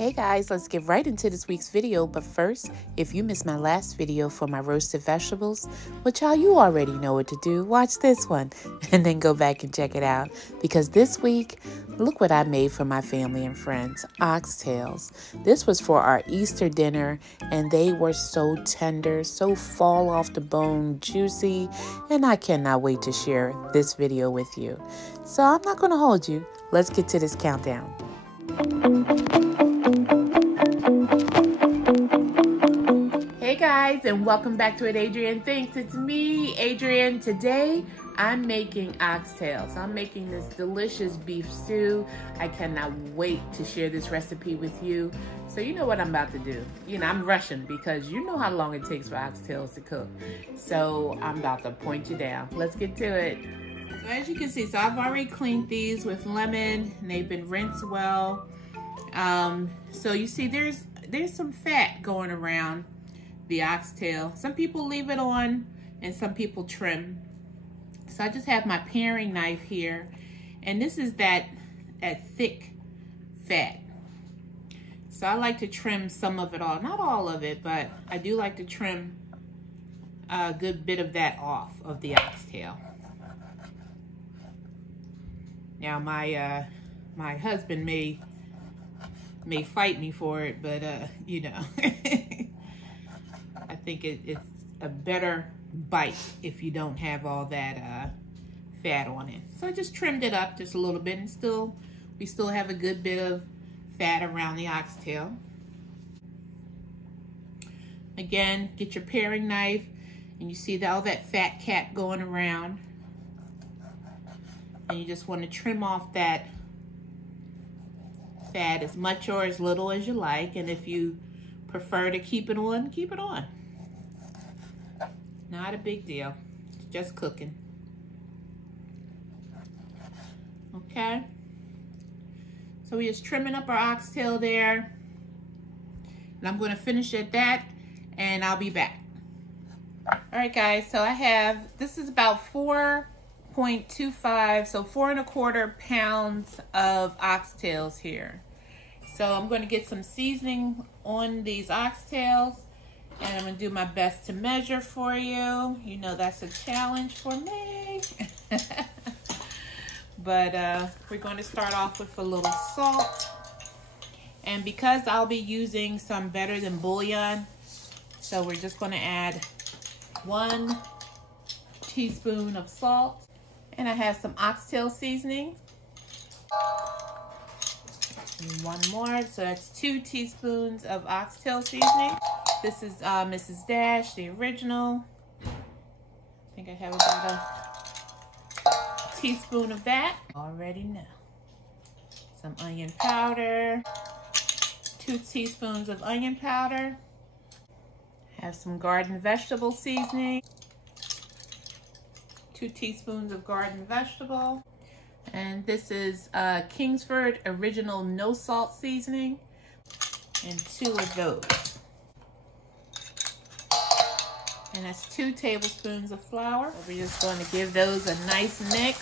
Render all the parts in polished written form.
Hey guys, let's get right into this week's video. But first, if you missed my last video for my roasted vegetables, well child, you already know what to do. Watch this one and then go back and check it out. Because this week, look what I made for my family and friends, oxtails. This was for our Easter dinner and they were so tender, so fall off the bone, juicy, and I cannot wait to share this video with you. So I'm not going to hold you. Let's get to this countdown. Hey guys, and welcome back to What Adrianne Thinks. It's me, Adrianne. Today I'm making oxtails. I'm making this delicious beef stew. I cannot wait to share this recipe with you. So you know what I'm about to do. I'm rushing because you know how long it takes for oxtails to cook. So I'm about to point you down. Let's get to it. So as you can see, I've already cleaned these with lemon and they've been rinsed well. So you see there's some fat going around the oxtail. Some people leave it on and some people trim. So I just have my paring knife here, and this is that thick fat. So I like to trim some of it off, not all of it, but I do like to trim a good bit of that off of the oxtail. Now my husband may fight me for it, but you know. I think it's a better bite if you don't have all that fat on it. So I just trimmed it up just a little bit, and we still have a good bit of fat around the oxtail. Again, get your paring knife, and you see all that fat cap going around, and you just want to trim off that fat as much or as little as you like, and if you prefer to keep it on, keep it on. Not a big deal, it's just cooking. Okay, so we're just trimming up our oxtail there, and I'm going to finish at that, and I'll be back. All right guys, so this is about 4.25, so 4¼ pounds of oxtails here. So I'm going to get some seasoning on these oxtails, and I'm going to do my best to measure for you. You know that's a challenge for me. But we're going to start off with a little salt. And because I'll be using some better than bouillon, so we're just going to add 1 teaspoon of salt. And I have some oxtail seasoning. And 1 more, so that's 2 teaspoons of oxtail seasoning. This is Mrs. Dash, the original. I think I have about a teaspoon of that. Already know. Some onion powder. 2 teaspoons of onion powder. Have some garden vegetable seasoning. 2 teaspoons of garden vegetable. And this is Kingsford Original No Salt Seasoning. And 2 of those. And that's 2 tablespoons of flour. So we're just going to give those a nice mix.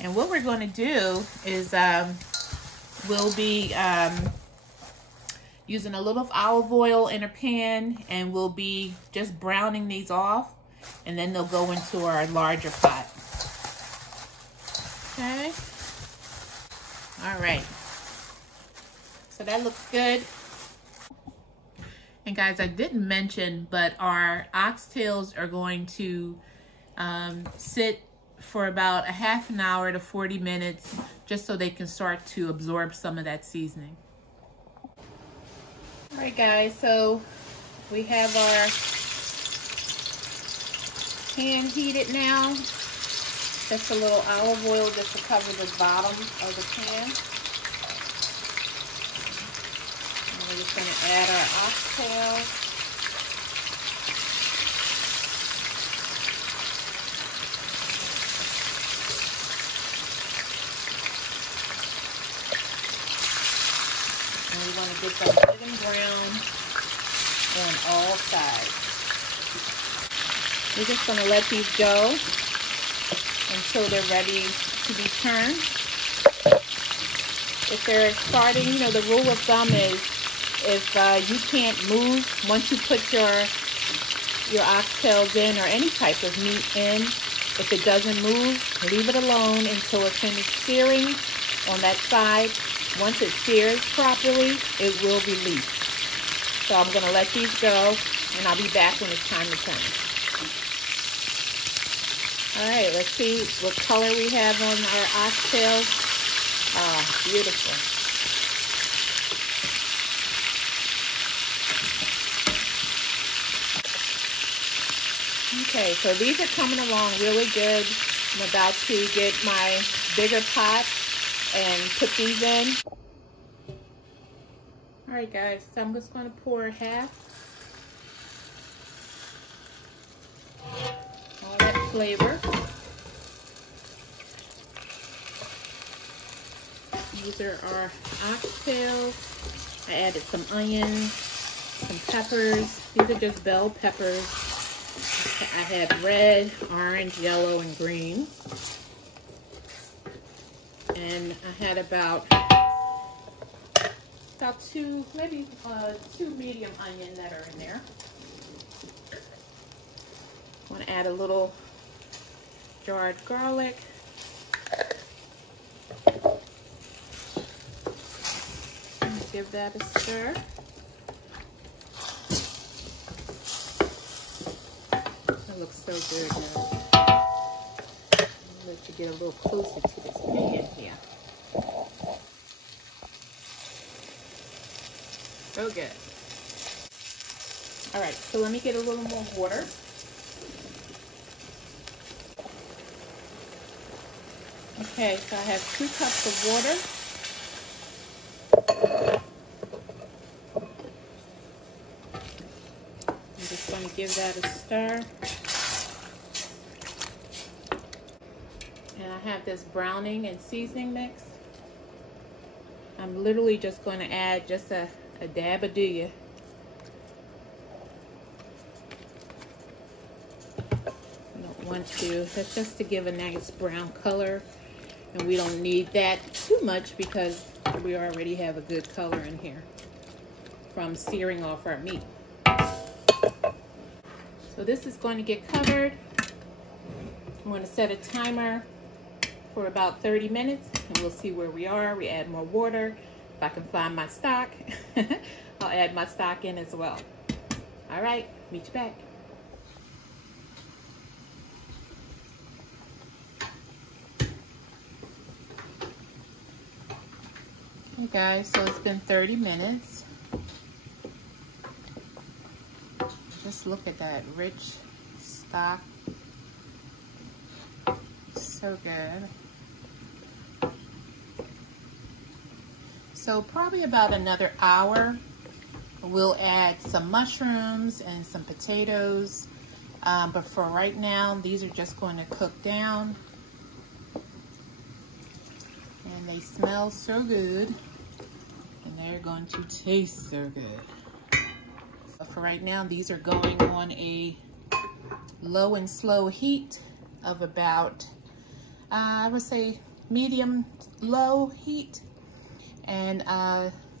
And what we're going to do is we'll be using a little olive oil in a pan, and we'll be just browning these off, and then they'll go into our larger pot. Okay. All right. So that looks good. And guys, I didn't mention, but our oxtails are going to sit for about a half an hour to 40 minutes, just so they can start to absorb some of that seasoning. All right guys, so we have our pan heated now. Just a little olive oil just to cover the bottom of the pan. And we're just going to add our oxtails. And we want to get them golden brown on all sides. We're just going to let these go until they're ready to be turned. If they're starting, you know, the rule of thumb is if you can't move, once you put your oxtails in or any type of meat in, if it doesn't move, leave it alone until it's finished searing on that side. Once it sears properly, it will release. So I'm going to let these go, and I'll be back when it's time to turn. All right, let's see what color we have on our oxtails. Ah, beautiful. Okay, so these are coming along really good. I'm about to get my bigger pot and put these in. All right, guys, so I'm just going to pour half. All that flavor. These are our oxtails. I added some onions, some peppers. These are just bell peppers. I had red, orange, yellow, and green. And I had about two, maybe two medium onion that are in there. I want to add a little jarred garlic. And give that a stir. That looks so good now. I'll let you get a little closer to this pan here. So good. All right, so let me get a little more water. Okay, so I have 2 cups of water. I'm just going to give that a stir. And I have this browning and seasoning mix. I'm literally just going to add just a dab of you. Don't want to. That's just to give a nice brown color, and we don't need that too much because we already have a good color in here from searing off our meat. So this is going to get covered. I'm going to set a timer for about 30 minutes, and we'll see where we are. We add more water. If I can find my stock, I'll add my stock in as well. All right, meet you back. Hey guys, so it's been 30 minutes. Just look at that rich stock. So good. So probably about another hour, we'll add some mushrooms and some potatoes. But for right now, these are just going to cook down. And they smell so good. And they're going to taste so good. But for right now, these are going on a low and slow heat of about, I would say medium low heat. And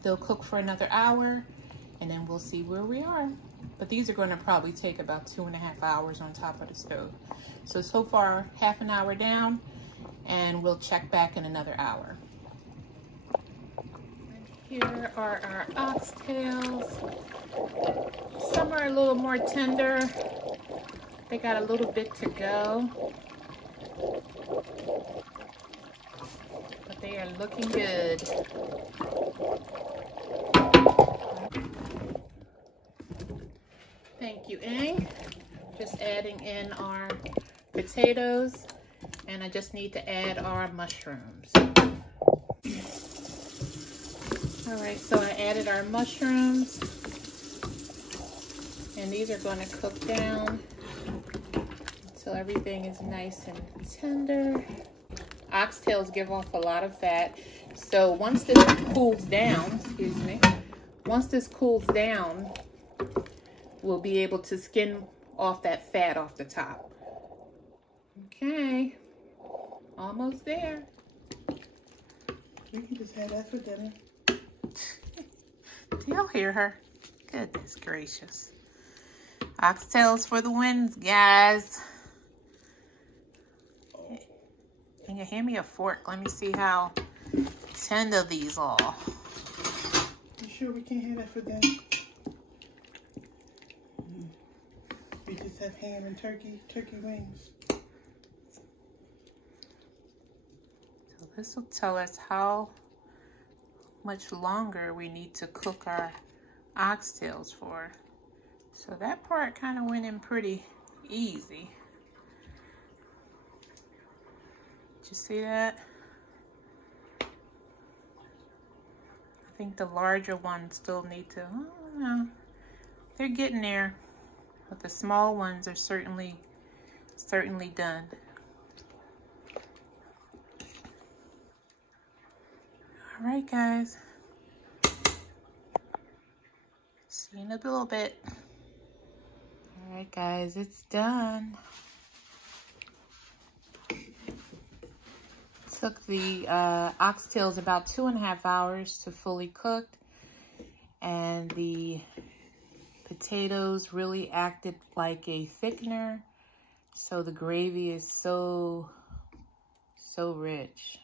they'll cook for another hour, and then we'll see where we are. But these are going to probably take about 2.5 hours on top of the stove. So far, half an hour down, and we'll check back in another hour. Here are our oxtails. Some are a little more tender. They got a little bit to go. But they are looking good. Thank you, Ang. Just adding in our potatoes, and I just need to add our mushrooms. All right, so I added our mushrooms, and these are going to cook down until everything is nice and tender. Oxtails give off a lot of fat, so once this cools down, once this cools down, we'll be able to skin off that fat off the top. Okay, almost there. We can just have that for dinner. Do y'all hear her? Goodness gracious. Oxtails for the wins, guys. Can you hand me a fork? Let me see how tender these are. You sure we can't have that for dinner? We just have ham and turkey wings. So this will tell us how much longer we need to cook our oxtails for. So that part kind of went in pretty easy. Did you see that? I think the larger ones still need to, they're getting there. But the small ones are certainly done. All right, guys. See you in a little bit. All right, guys, it's done. Took the oxtails about 2.5 hours to fully cook, and the potatoes really acted like a thickener, so the gravy is so rich.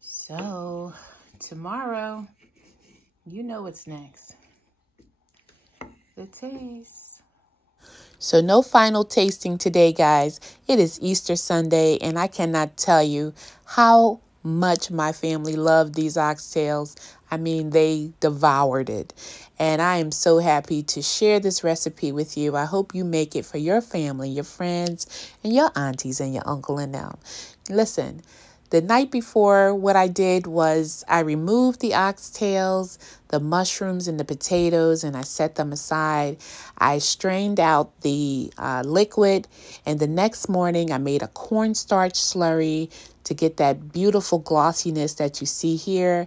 So tomorrow, you know what's next. The taste. So no final tasting today, guys. It is Easter Sunday, and I cannot tell you how much my family loved these oxtails. I mean, they devoured it. And I am so happy to share this recipe with you. I hope you make it for your family, your friends, and your aunties and your uncle and them. Listen, the night before, what I did was I removed the oxtails, the mushrooms, and the potatoes, and I set them aside. I strained out the liquid, and the next morning I made a cornstarch slurry to get that beautiful glossiness that you see here,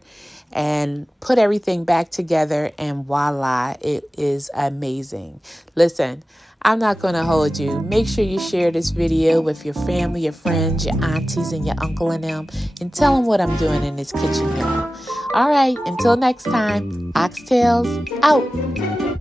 and put everything back together, and voila, it is amazing. Listen, I'm not going to hold you. Make sure you share this video with your family, your friends, your aunties, and your uncle and them, and tell them what I'm doing in this kitchen, y'all. All right, until next time, oxtails out.